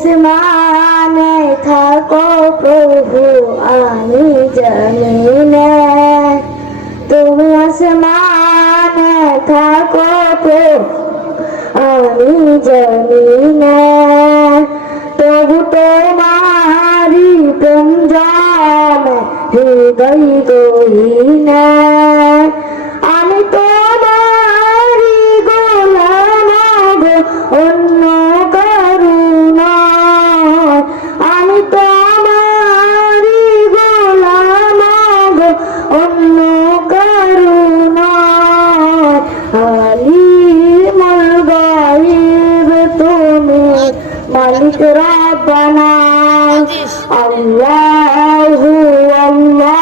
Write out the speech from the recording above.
আসমানে থাকো প্রভু আমি জমিনে, তুমি আসমানে থাকো প্রভু আমি জমিনে, তবু তোমারি প্রেম জানে হৃদয় গহীনে, আমি তোমারি গোলাম গো অন্য করুণা, আমি তোমারি গোলাম গো অন্য করুণা, আলিমুল গায়ব তুমি মালিক রব্বানা, আল্লাহু আল্লাহ